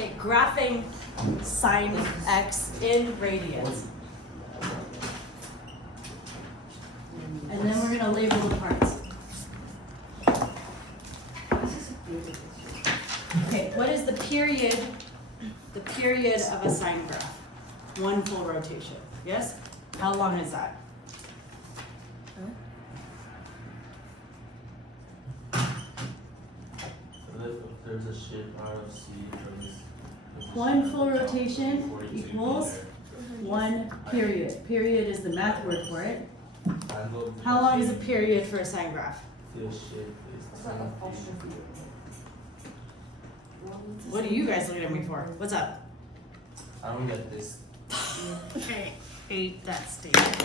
Okay, graphing sine x in radians. And then we're gonna label the parts. Okay, what is the period of a sine graph? One full rotation, yes? How long is that? There's a shape R of C. One full rotation equals one period. Period is the math word for it. How long is a period for a sine graph? What are you guys looking at me for? What's up? I don't get this. Okay, hate that statement.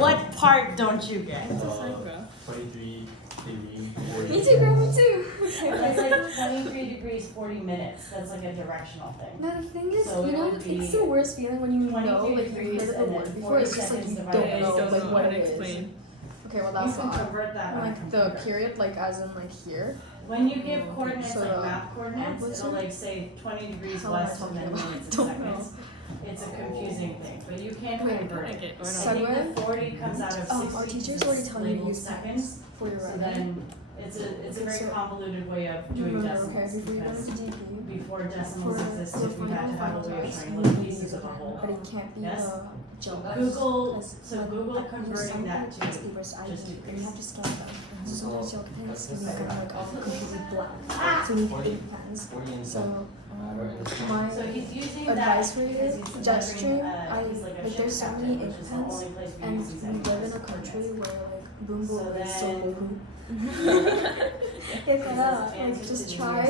What part don't you get? 23 degrees, 40. Me too, girl, me too. That's like 23 degrees, 40 minutes. That's like a directional thing. No, the thing is, So you it know, would be it's the worst feeling when you know, 22 like, you've degrees heard of the and word then before, 40 it's just like you seconds don't divided know, by like, what it is. explain. Okay, well, You that's can not. convert that on a Like, the computer. period, like, as in, like, here. When you give coordinates So like the map coordinates, opposite? it'll like say 20 degrees How am I west and talking then about? minutes and Don't seconds. It's a confusing thing, but you can Wait, convert it. I Segue? think the 40 comes out of 60 Our teachers because already it's tell you to labeled use seconds. for your So writing. then it's a very So- convoluted way of No, doing no, no, decimals okay, before you go because into DP, before decimals for existed, we had to have a way of trying you little need pieces to of a use it, whole. but it can't be Yes? the jump. Google, Because, so like, Google I use converting some that text to papers I just do, and you degrees. have to scan them. So sometimes your pens can become like completely blank. Ah! So you need big pens. 40 and So some. So my he's using advice that for you because is he's gesturing. delivering, he's like a ship There's so captain, many which ink is the pens, only place we and use these we live in a animals. country where like boom So boom is so then- boom. Like just try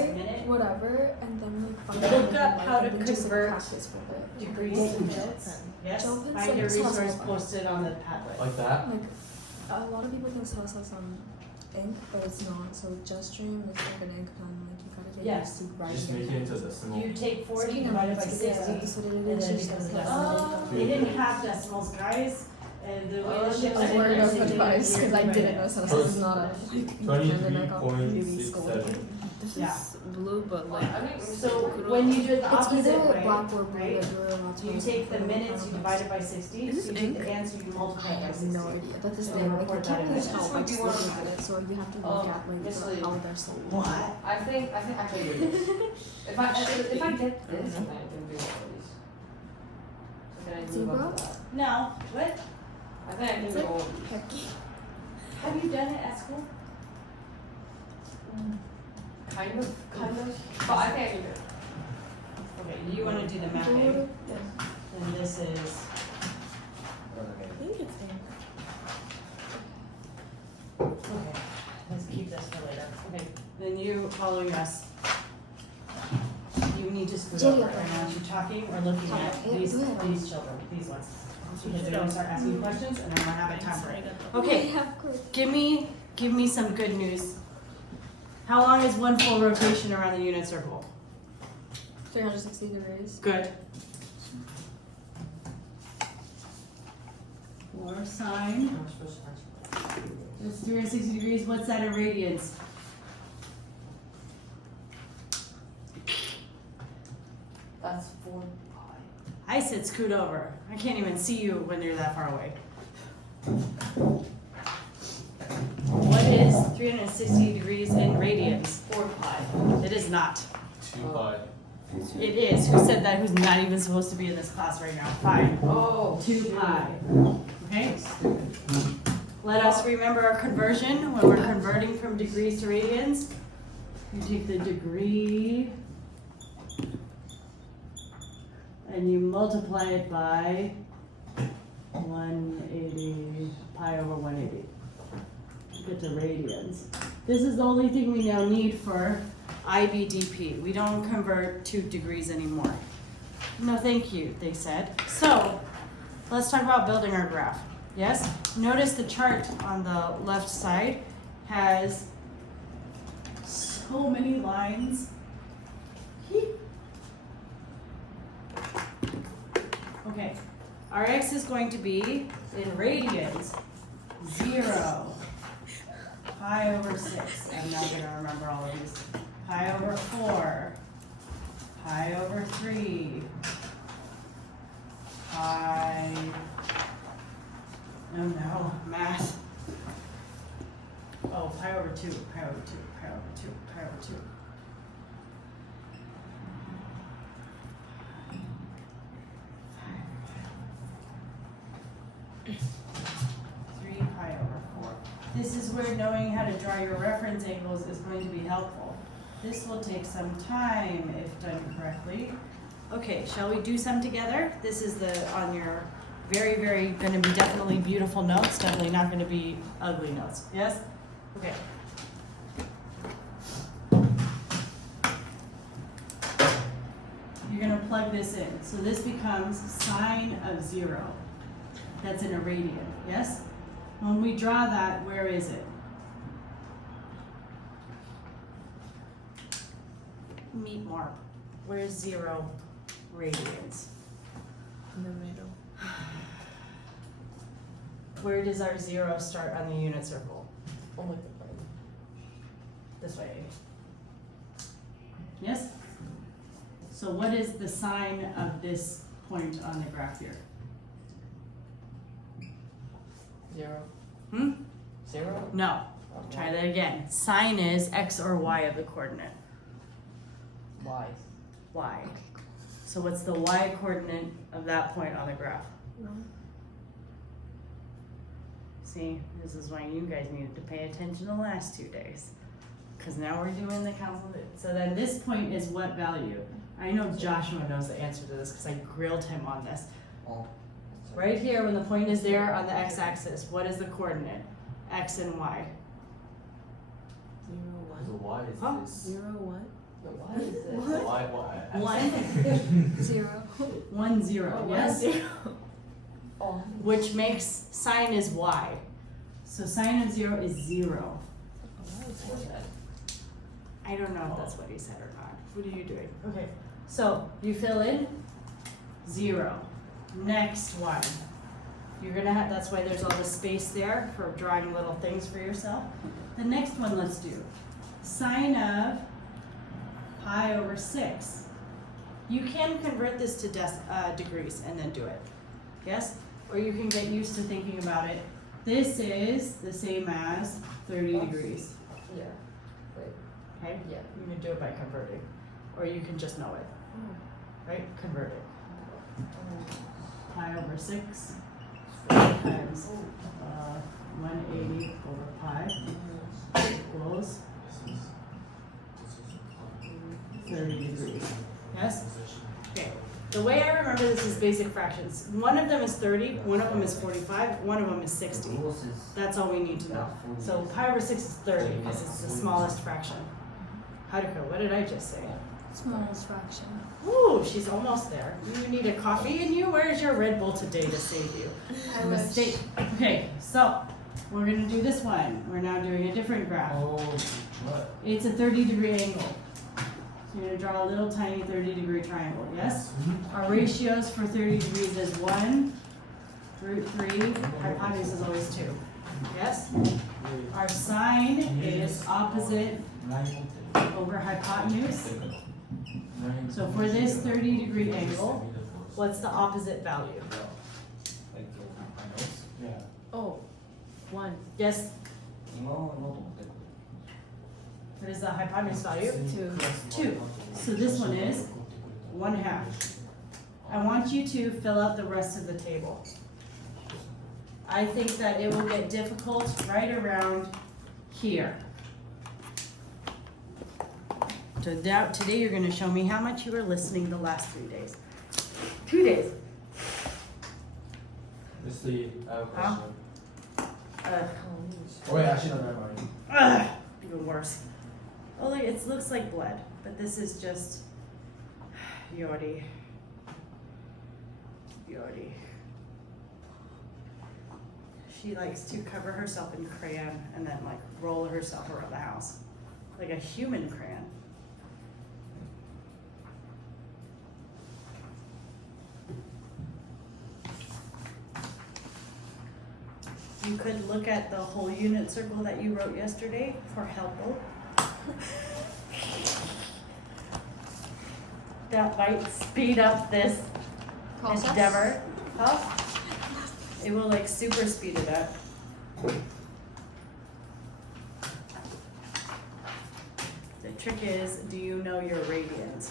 whatever and then like find Look out up what you how like, to and then just, like, convert practice with it. Degrees Get to used to it. minutes. Yes, Gel pens, find like, a resource Salsa. posted on the Padlet. Like that? Like a lot of people think salsa is ink, but it's not. So gesturing looks like an ink pen. Like you gotta get Yes. used to writing. Just make it into a decimal. You take 40 Speaking of divided by minutes, 60, that's what it and is, then just becomes a like decimal. They didn't have decimals, guys. And the way the ship A word of advice because I didn't know salsa is not a like pen and I got really scolded. 23.67. This Yeah. is blue, but like. So when you do it the It's opposite either way, black or blue. right? Like, really not You take the minutes, you divide it by 60, Is this so you take the ink? answer, you I multiply it by have 60. no idea. That's the So thing. Like, you report that can't in really there. tell by just looking at it. So you have to look at like how they're sold. What? I think I can do this. If I get this, then I can do all of these. So can I move Zebra? up to that? No, what? I think I can do all of these. Heck. Have you done it at school? Kind of. But I think I can do it. Okay, you wanna do the mapping, and this is, I think it's ink. okay, let's keep this for later. Okay, then you following us. You need to scoot over right now, you're talking or looking at these children, these ones. Because they're gonna start asking you questions and I'm gonna have a time for it. Okay, give me some good news. How long is one full rotation around the unit circle? 360 degrees. Good. Or sine, I'm supposed to answer. it's 360 degrees, what's that in radians? That's 4 pi. I said scoot over. I can't even see you when you're that far away. What is 360 degrees in radians? 4 pi. It is not. 2 pi. It is. Who said that? Who's not even supposed to be in this class right now? Fine. Oh. 2 pi. Okay? Let us remember our conversion when we're converting from degrees to radians. You take the degree and you multiply it by 180, pi over 180. You get to radians. This is the only thing we now need for IBDP. We don't convert to degrees anymore. No, thank you, they said. So, let's talk about building our graph. Yes? Notice the chart on the left side has so many lines. Okay, our x is going to be in radians, 0, pi over 6. I'm not going to remember all of these. Pi over 4, pi over 3, pi, oh no, math. Oh, pi over 2, pi over 2, pi over 2, pi over 2. 3 pi over 4. This is where knowing how to draw your reference angles is going to be helpful. This will take some time if done correctly. Okay, shall we do some together? This is on your very going to be definitely beautiful notes, definitely not going to be ugly notes. Yes? Okay. You're going to plug this in. So this becomes sine of 0. That's in a radian, yes? When we draw that, where is it? Meet Mark. Where's 0 radians? In the middle. Where does our 0 start on the unit circle? This way. Yes? So what is the sign of this point on the graph here? 0. Hmm? 0? No. Try that again. Sign is x or y of the coordinate. Y. Y. So what's the y coordinate of that point on the graph? 1. See, this is why you guys needed to pay attention the last 2 days. Because now we're doing the council. So then this point is what value? I know Joshua knows the answer to this because I grilled him on this. Right here, when the point is there on the x-axis, what is the coordinate? X and y. 0, So 1. why is Huh? this? 0, 1. No, why is this? Why? 1, 0. 1, 0, yes? Oh. Which makes sine is y. So sine of 0 is 0. I don't know if that's what he said or not. What are you doing? Okay, so you fill in 0. Next one. You're gonna have, that's why there's all the space there for drawing little things for yourself. The next one let's do. Sine of pi over 6. You can convert this to degrees and then do it. Yes? Or you can get used to thinking about it. This is the same as 30 degrees. Yeah. Wait. Okay? Yeah. You can do it by converting. Or you can just know it. Right? Convert it. Pi over 6 times 180 over pi equals 30 degrees. Yes? Okay. The way I remember this is basic fractions. One of them is 30, one of them is 45, one of them is 60. That's all we need to know. So pi over 6 is 30 because it's the smallest fraction. Haruka, what did I just say? Smallest fraction. Ooh, she's almost there. You need a coffee in you? Where's your Red Bull today to save you? I Mistake. Okay, so we're gonna do this one. We're now doing a different graph. Oh, what? It's a 30-degree angle. So you're gonna draw a little tiny 30-degree triangle, yes? Our ratios for 30 degrees is 1, root 3, hypotenuse is always 2. Yes? Our sine is opposite over hypotenuse. So for this 30-degree angle, what's the opposite value? Yeah. Oh, 1. Yes? What is the hypotenuse value? 2. 2. So this one is 1/2. I want you to fill out the rest of the table. I think that it will get difficult right around here. So today you're going to show me how much you were listening the last 3 days. 2 days. Let's see. I have a Huh? question. Oh wait, actually, no, never mind. Even worse. Oh, look, it looks like blood, but this is just Yori. Yori. She likes to cover herself in crayon and then like roll herself around the house. Like a human crayon. You could look at the whole unit circle that you wrote yesterday for help. that might speed up this Cosx? endeavor. Huh? It will like super speed it up. The trick is, do you know your radians?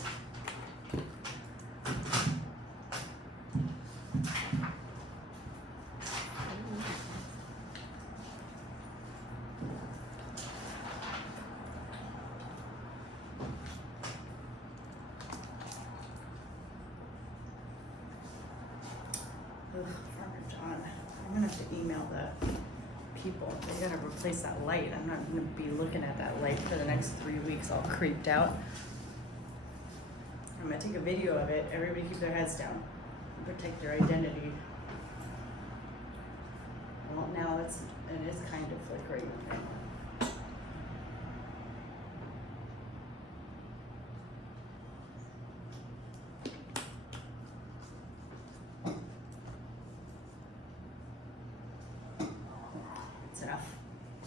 Ugh, Farmer John, I'm gonna have to email the people. They gotta replace that light. I'm not gonna be looking at that light for the next 3 weeks all creeped out. I'm gonna take a video of it. Everybody keep their heads down. Protect their identity. Well, now it is kind of flickering. It's enough.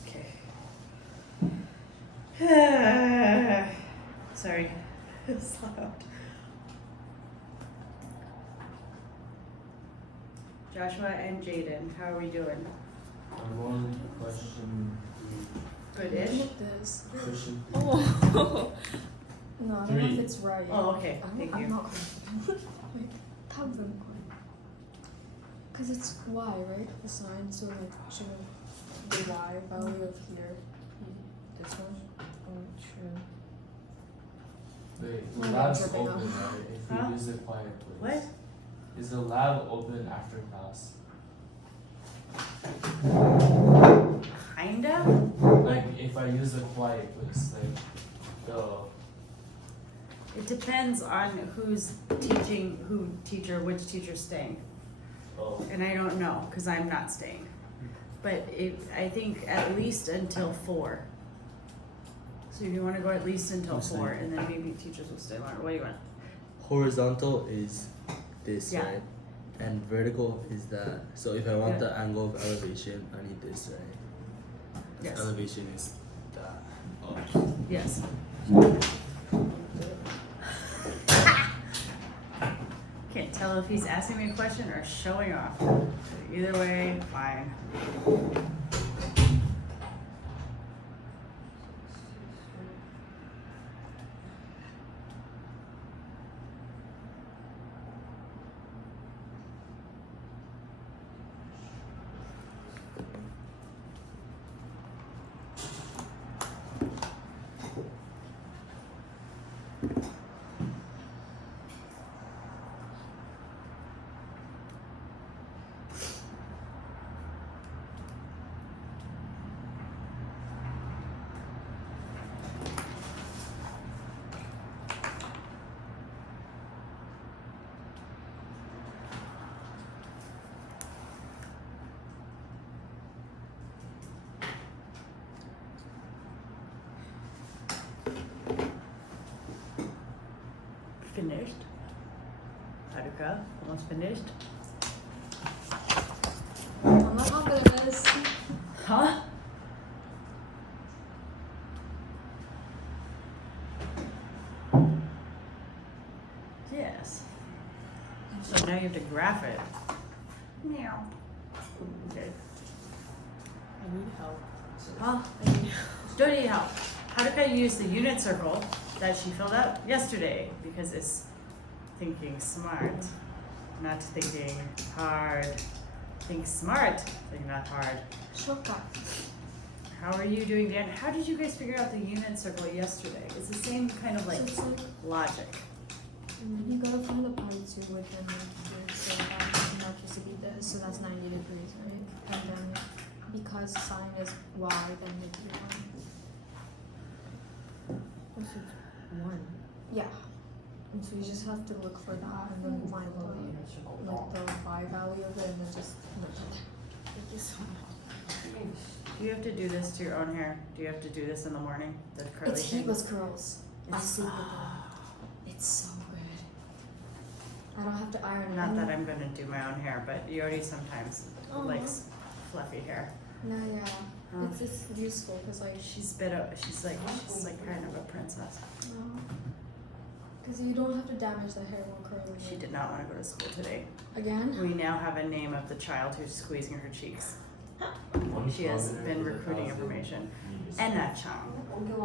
Okay. Sorry. It's loud. Joshua and Jaden, how are we doing? One question, Good-ish? Look at this. question. Oh. No, I don't know Three. if it's right. Oh, okay, thank I'm you. not confident. Wait, tell them quick. Cause it's y, right? The sign, so like should the y value of here. This one. Oh, true. Wait, Oh, the lab's dripping open, off. right? If Huh? we use the quiet place. What? Is the lab open after class? Kinda? Like, if I use the quiet place, like, the, It depends on who's teaching, which teacher's staying. oh, And I don't know, cause I'm not staying. But I think at least until 4. So you wanna go at least until I'm 4, staying. and then maybe teachers will stay longer. What do you want? Horizontal is this, Yeah. right? And vertical is that. So if I want Yeah. the angle of elevation, I need this, right? The Yes. elevation is that. Oh. Yes. Can't tell if he's asking me a question or showing off. Either way, fine. Finished. Haruka, almost finished. I'm not confident in this. Huh? Yes. So now you have to graph it. Meow. Okay. I need help. Huh? I need Don't need help. Haruka used the unit circle that she filled out yesterday because it's thinking smart, not thinking hard. Think smart, think not hard. Shortcut. How are you doing, Dan? How did you guys figure out the unit circle yesterday? It's the same kind of like So it's like logic. you gotta find the points you're within like here. So that used to be this, so that's 90 degrees, right? And then because sine is y, then it would be 1. This is 1. Yeah. And so you just have to look for that and then find the like the y value of it and then just Thank you so much. Do you have to do this to your own hair? Do you have to do this in the morning? The curly it's thing? heatless curls. I It's- sleep with them. It's so good. I don't have to iron Not that any- I'm gonna do my own hair, but Yodi sometimes Aw. likes fluffy hair. No, yeah. Oh. It's just useful because like She's like kind of a princess. Because you don't have to damage the hair while curling She it. did not want to go to school today. Again? We now have a name of the child who's squeezing her cheeks. She has been recruiting information. Enna-chan,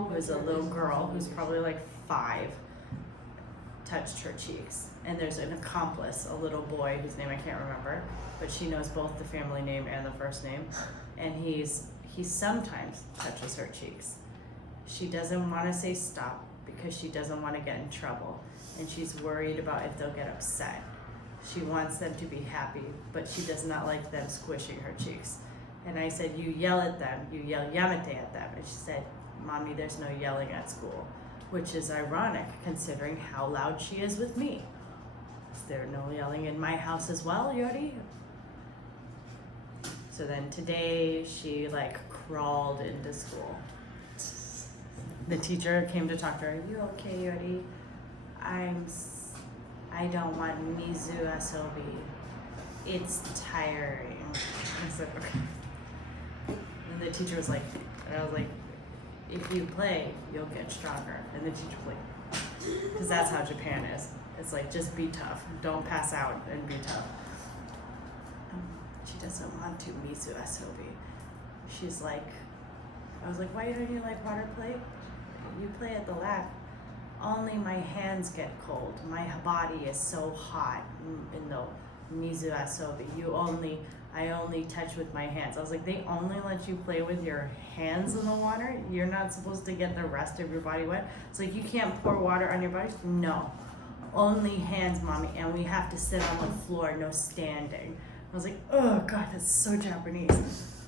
who's a little girl who's probably like 5, touched her cheeks. And there's an accomplice, a little boy whose name I can't remember, but she knows both the family name and the first name. And he sometimes touches her cheeks. She doesn't want to say stop because she doesn't want to get in trouble. And she's worried about if they'll get upset. She wants them to be happy, but she does not like them squishing her cheeks. And I said, you yell at them, you yell yamete at them. And she said, Mommy, there's no yelling at school, which is ironic considering how loud she is with me. Is there no yelling in my house as well, Yori? So then today she like crawled into school. The teacher came to talk to her. You okay, Yori? I don't want Mizu Asobi. It's tiring. I said, okay. And the teacher was like, and I was like, if you play, you'll get stronger. And the teacher was like, because that's how Japan is. It's like, just be tough. Don't pass out and be tough. She doesn't want to Mizu Asobi. She's like, I was like, why don't you like water play? You play at the lab. Only my hands get cold. My body is so hot in the Mizu Asobi. I only touch with my hands. I was like, they only let you play with your hands in the water? You're not supposed to get the rest of your body wet? It's like, you can't pour water on your body? No. Only hands, Mommy, and we have to sit on the floor, no standing. I was like, oh God, that's so Japanese.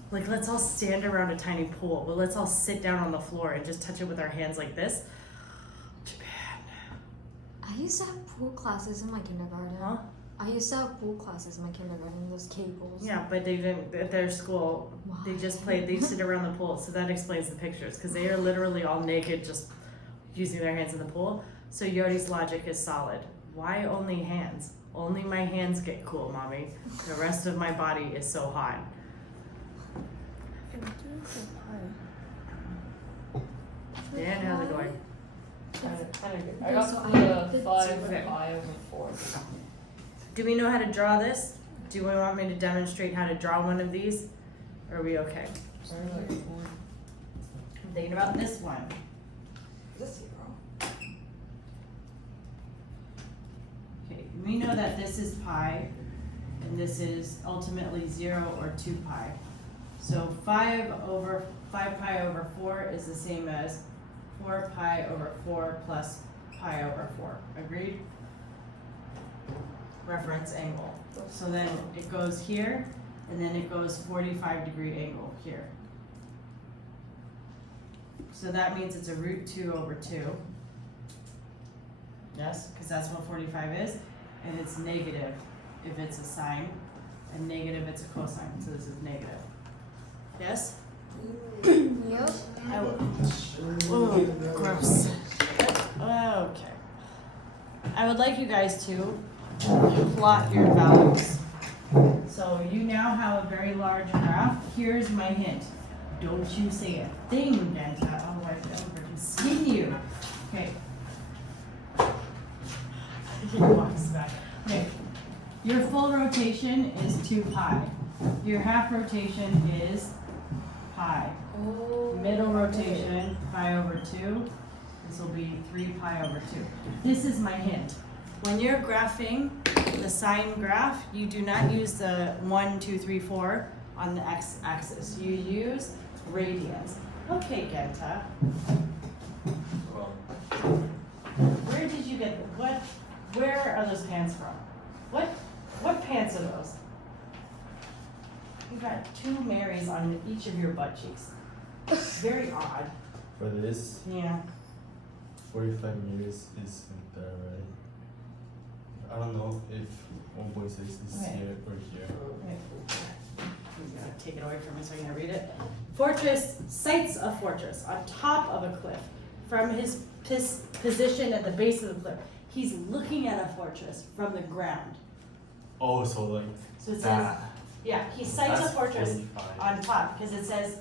Like, let's all stand around a tiny pool, but let's all sit down on the floor and just touch it with our hands like this. Japan. I used to have pool classes in my kindergarten. Huh? I used to have pool classes in my kindergarten, those cables. Yeah, but they didn't, at their school, they just played, they sit around the pool, so that explains the pictures, because they are literally all naked, just using their hands in the pool. So Yori's logic is solid. Why only hands? Only my hands get cool, Mommy. The rest of my body is so hot. Dan, how's it going? Kinda good. I Okay, got so I the did 5, okay. 5, and 4. Do we know how to draw this? Do we want me to demonstrate how to draw one of these? Or are we okay? Sorry, like 4. I'm thinking about this one. Is this 0? Okay, we know that this is pi, and this is ultimately 0 or 2 pi. So 5 pi over 4 is the same as 4 pi over 4 plus pi over 4. Agreed? Reference angle. So then it goes here, and then it goes 45-degree angle here. So that means it's a root 2 over 2. Yes, because that's what 45 is. And it's negative if it's a sine, and negative if it's a cosine. So this is negative. Yes? Yep. Oh, gross. Okay. I would like you guys to plot your values. So you now have a very large graph. Here's my hint. Don't you say a thing, Genta, otherwise I'm going to skin you. Okay. He walks back. Okay. Your full rotation is 2 pi. Your half rotation is pi. Oh. Middle rotation, pi over 2. This will be 3 pi over 2. This is my hint. When you're graphing the sine graph, you do not use the 1, 2, 3, 4 on the x-axis. You use radians. Okay, Genta. Where did you get what? Where are those pants from? What pants are those? You got 2 Marys on each of your butt cheeks. Very odd. For this, Yeah. 45 meters is in there, right? I don't know if 1.6 is Okay. here or here. I'm gonna take it away from me so I can read it. Fortress sights a fortress on top of a cliff. From his position at the base of the cliff, he's looking at a fortress from the ground. Oh, so like So it says, that. yeah, he sights a That's fortress 45. on top because it says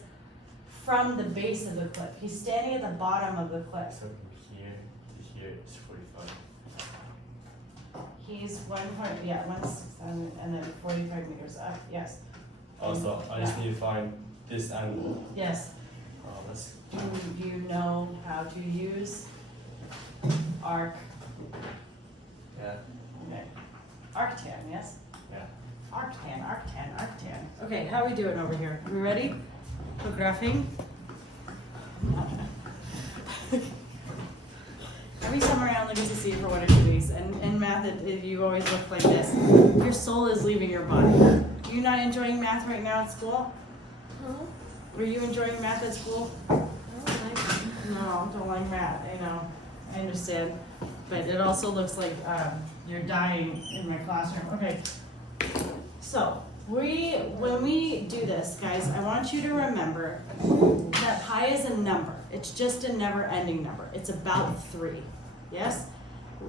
from the base of the cliff. He's standing at the bottom of the cliff. So from here to here is 45. He's 1.67 and then 45 meters up, yes. Also, I just need to find this angle. Yes. Oh, that's Do you know how to use arc? yeah. Okay. Arctan, yes? Yeah. Arctan, arctan, arctan. Okay, how are we doing over here? We ready for graphing? Every summer I only get to see you for 1 or 2 weeks, and in math you always look like this. Your soul is leaving your body. Are you not enjoying math right now at school? Huh? Were you enjoying math at school? I don't like it. No, don't like math, I know, I understand. But it also looks like you're dying in my classroom. Okay, so when we do this, guys, I want you to remember that pi is a number. It's just a never-ending number. It's about 3, yes?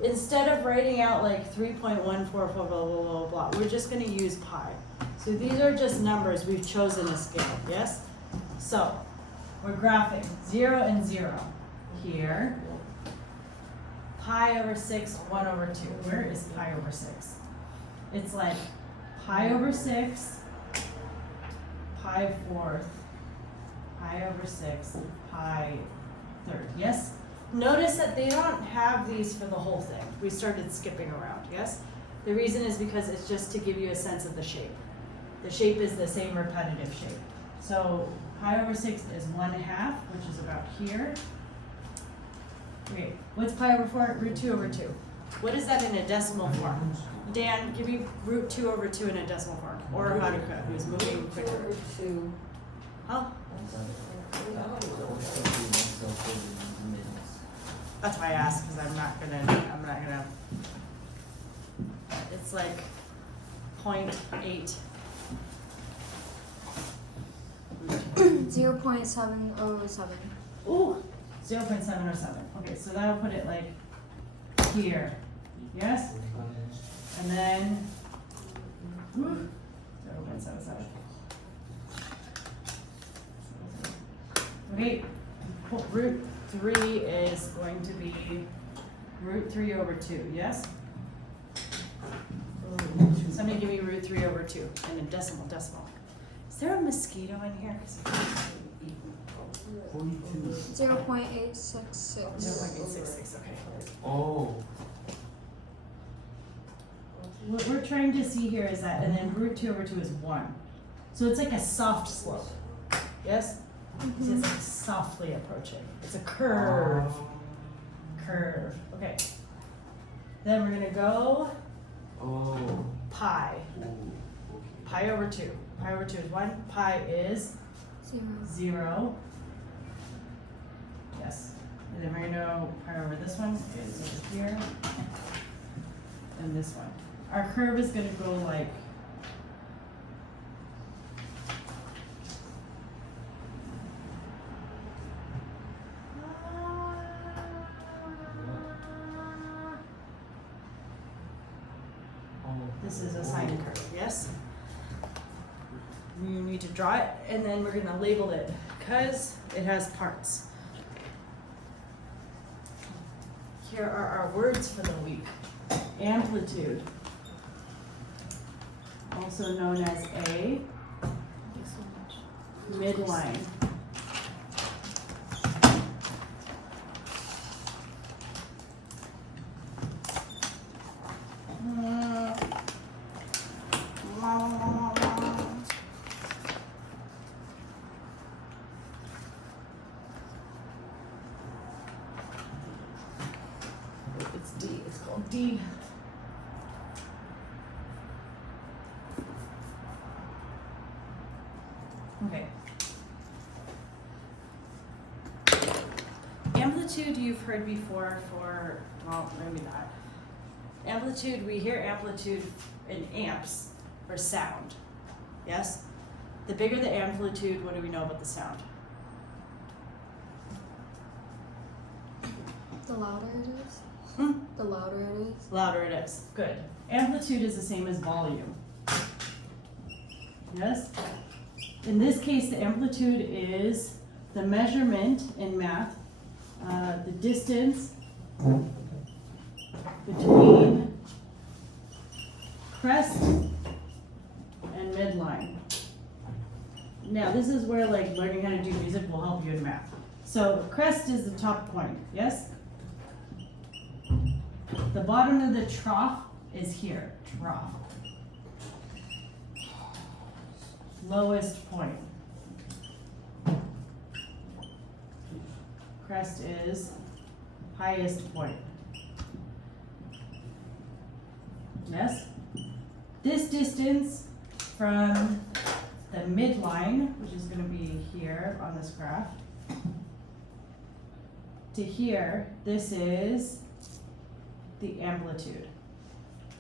Instead of writing out like 3.144 blah, blah, blah, blah, blah, we're just gonna use pi. So these are just numbers, we've chosen a scale, yes? So, we're graphing 0 and 0 here. Pi over 6, 1 over 2. Where is pi over 6? It's like pi over 6, pi fourth, pi over 6, pi third, yes? Notice that they don't have these for the whole thing. We started skipping around, yes? The reason is because it's just to give you a sense of the shape. The shape is the same repetitive shape. So pi over 6 is 1/2, which is about here. Okay, what's pi over 4? Root 2 over 2. What is that in a decimal form? Dan, give me root 2 over 2 in a decimal form. Or Haruka, who's moving quicker. 2. Huh? That's why I asked, because I'm not gonna, it's like 0.8. 0.707. Ooh, 0.707. Okay, so that'll put it like here. Yes? And then 0.77. Okay, root 3 is going to be root 3 over 2, yes? Somebody give me root 3 over 2 in a decimal. Is there a mosquito in here? 0.866. 0.866, okay. Oh. What we're trying to see here is that, and then root 2 over 2 is 1. So it's like a soft slope, yes? It's like softly approaching. It's a curve. Curve. Okay. Then we're gonna go Oh. pi. Pi over 2. Pi over 2 is 1. Pi is 0. Yes. And then we're gonna go pi over this one is over here. And this one. Our curve is gonna go like this is a sine curve, yes? You need to draw it, and then we're gonna label it because it has parts. Here are our words for the week. Amplitude, also known as A, midline. It's D, it's called D. Okay. Amplitude you've heard before for, well, maybe not. Amplitude, we hear amplitude in amps for sound, yes? The bigger the amplitude, what do we know about the sound? The louder it is. Hmm? The louder it is. Louder it is, good. Amplitude is the same as volume. Yes? In this case, the amplitude is the measurement in math, the distance between crest and midline. Now, this is where like learning how to do music will help you in math. So crest is the top point, yes? The bottom of the trough is here, trough. Lowest point. Crest is highest point. Yes? This distance from the midline, which is going to be here on this graph, to here, this is the amplitude.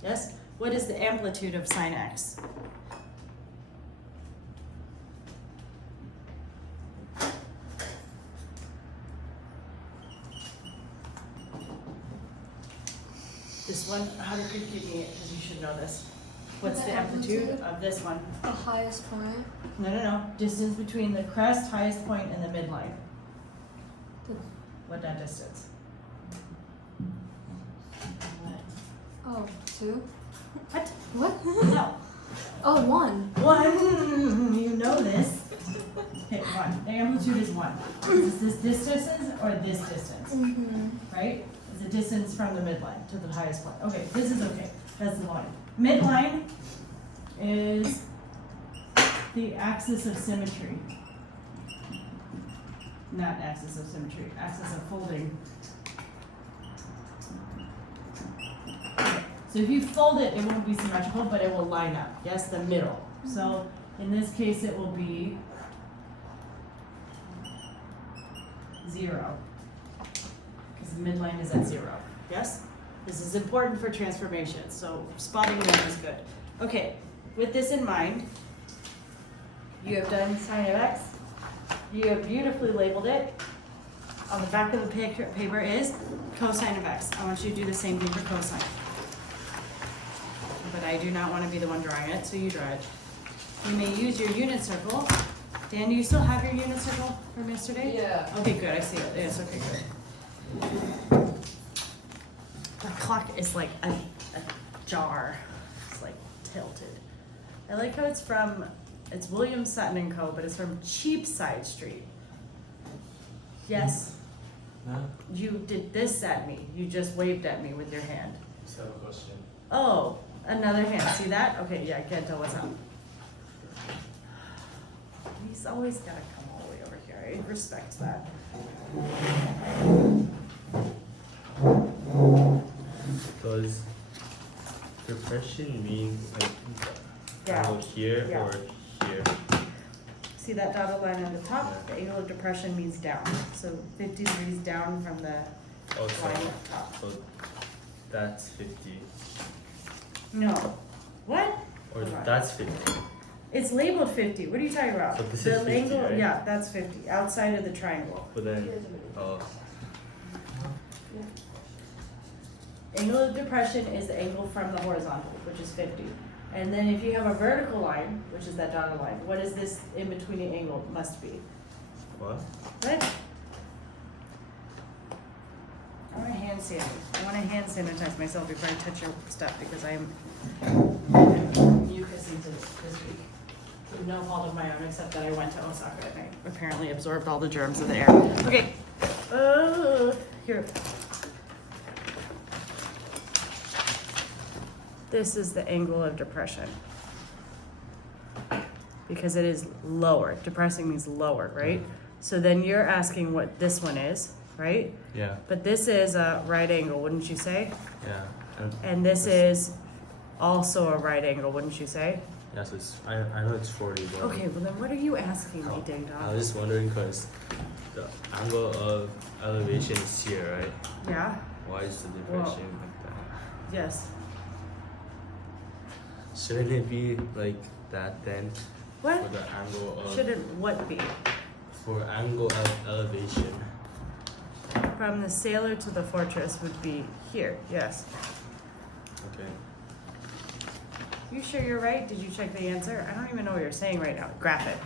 Yes? What is the amplitude of sine x? This one, how did you give me it? Because you should know this. What's the amplitude of this one? The highest point. No. Distance between the crest, highest point, and the midline. The- What that distance? Oh, 2? What? What? No. Oh, 1. One. You know this. Okay, 1. The amplitude is 1. Is this distance or this distance? Mm-hmm. Right? It's the distance from the midline to the highest point. Okay, this is okay. That's the line. Midline is the axis of symmetry. Not axis of symmetry, axis of folding. So if you fold it, it won't be symmetrical, but it will line up. Yes, the middle. So in this case, it will be 0. Because the midline is at 0. Yes? This is important for transformation, so spotting them is good. Okay, with this in mind, you have done sine of x. You have beautifully labeled it. On the back of the paper is cosine of x. I want you to do the same thing for cosine. But I do not want to be the one drawing it, so you draw it. You may use your unit circle. Dan, do you still have your unit circle from yesterday? Yeah. Okay, good, I see it. Yes, okay, good. The clock is like a jar. It's like tilted. I like how it's William Sutton & Co., but it's from Cheapside Street. Yes, No? you did this at me. You just waved at me with your hand. Just have a question. Oh, another hand. See that? Okay, yeah, I can't tell what's up. He's always got to come all the way over here. I respect that. Does depression mean like Yeah. angle here Yeah. or here? See that dotted line on the top? The angle of depression means down. So 50 degrees down from the Oh, so, line up top. so that's 50. No. What? Or Hold on. that's 50. It's labeled 50. What are you talking about? So this The is 50, angle, right? yeah, that's 50. Outside of the triangle. But then, oh, Angle of depression is the angle from the horizontal, which is 50. And then if you have a vertical line, which is that dotted line, what is this in between the angle must be? what? What? I want to hand sanitize myself before I touch your stuff because I'm mucusing this week. Through no fault of my own, except that I went to Osaka and I apparently absorbed all the germs of the air. Okay. Here. This is the angle of depression. Because it is lower. Depressing means lower, right? So then you're asking what this one is, right? Yeah, But this is a right angle, wouldn't you say? yeah. And this is also a right angle, wouldn't you say? Yeah, so it's, I know it's 40, but Okay, well then what are you asking me, ding I dong? was just wondering because the angle of elevation is here, right? Yeah? Why is the depression like that? Yes. Shouldn't it be like that then? What? For the angle of Shouldn't what be? for angle of elevation. From the sailor to the fortress would be here, yes. Okay. You sure you're right? Did you check the answer? I don't even know what you're saying right now. Graph it.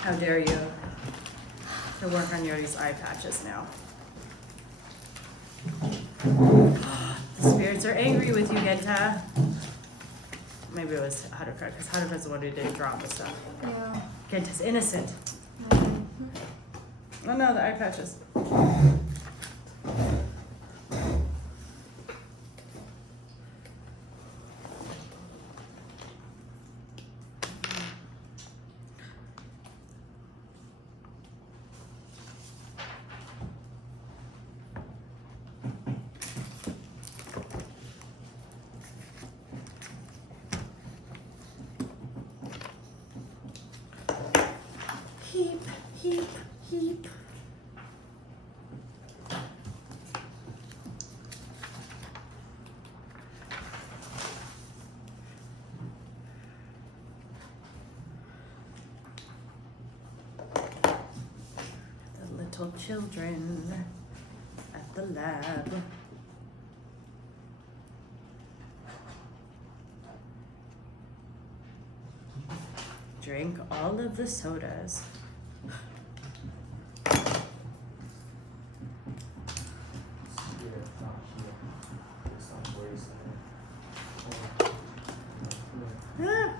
How dare you to work on Yodi's eye patches now. The spirit Teachers are angry with you, Genta. Maybe it was Haruka, because Haruka's the one who didn't draw the stuff. Yeah. Genta's innocent. Oh no, the eye patches. Heap, heap, heap. The little children at the lab. Drink all of the sodas. Here, not here. It's not where it's at. Ah.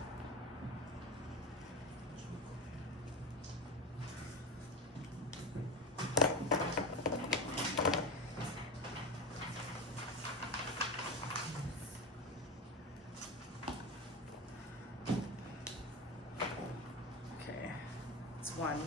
Okay, it's one.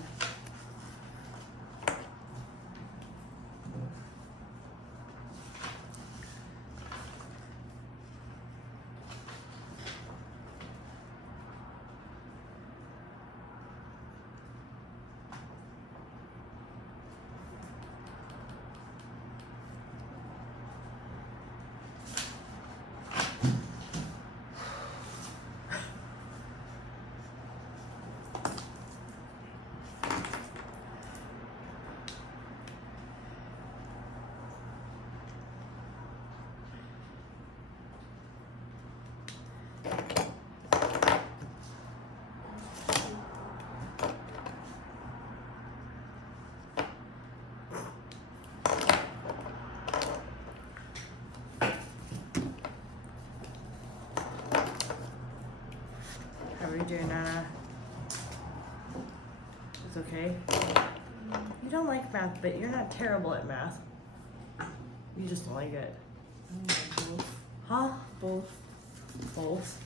How are you doing, Nana? It's okay. You don't like math, but you're not terrible at math. You just don't like it. Huh? Both. Both.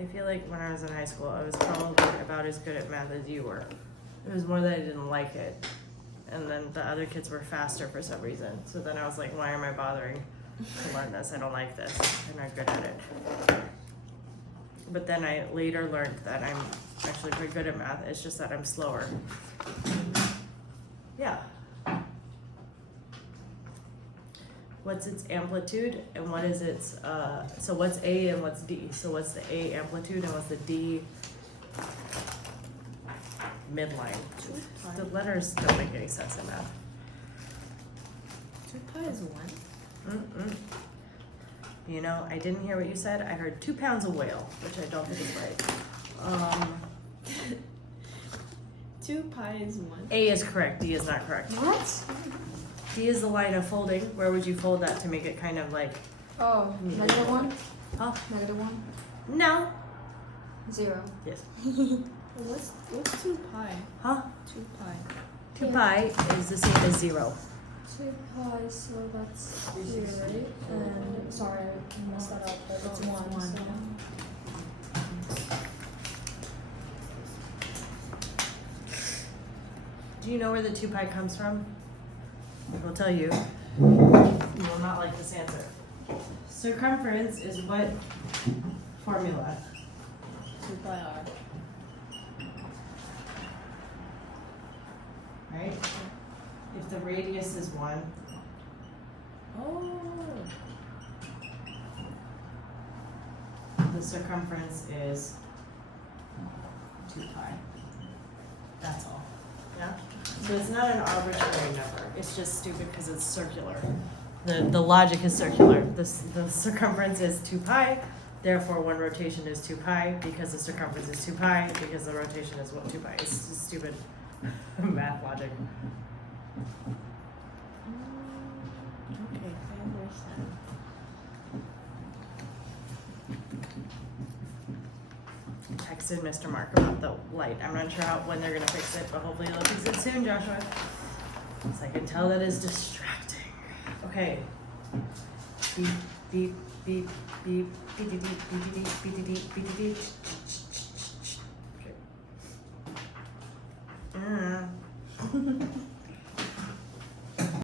I feel like when I was in high school, I was probably about as good at math as you were. It was more that I didn't like it. And then the other kids were faster for some reason. So then I was like, why am I bothering to learn this? I don't like this. I'm not good at it. But then I later learned that I'm actually pretty good at math. It's just that I'm slower. Yeah. What's its amplitude and what is its, so what's A and what's D? So what's the A amplitude and what's the D midline? The letters don't make any sense in math. 2 pi is 1. Mm-mm. You know, I didn't hear what you said. I heard 2 pounds of whale, which I don't think is right. 2 pi is 1. A is correct, D is not correct. What? D is the line of folding. Where would you fold that to make it kind of like, Oh, -1? huh? -1? No. 0. Yes. What's 2 pi? Huh? 2 pi. 2 pi is the same as 0. 2 pi, so that's 0, right? And, sorry, I messed that up, but it's 1, so. Do you know where the 2 pi comes from? I will tell you. You will not like this answer. Circumference is what formula? 2 pi r. Right? If the radius is 1, Oh. the circumference is 2 pi. That's all. Yeah? So it's not an arbitrary number. It's just stupid because it's circular. The logic is circular. The circumference is 2 pi. Therefore, one rotation is 2 pi because the circumference is 2 pi because the rotation is 2 pi. It's just stupid math logic. Okay, I understand. texted Mr. Mark about the light. I'm not sure when they're gonna fix it, but hopefully they'll fix it soon, Joshua. So I can tell that is distracting. Okay. Beep, beep, beep, beep, beep, beep, beep, beep, beep, beep, beep, beep. Okay.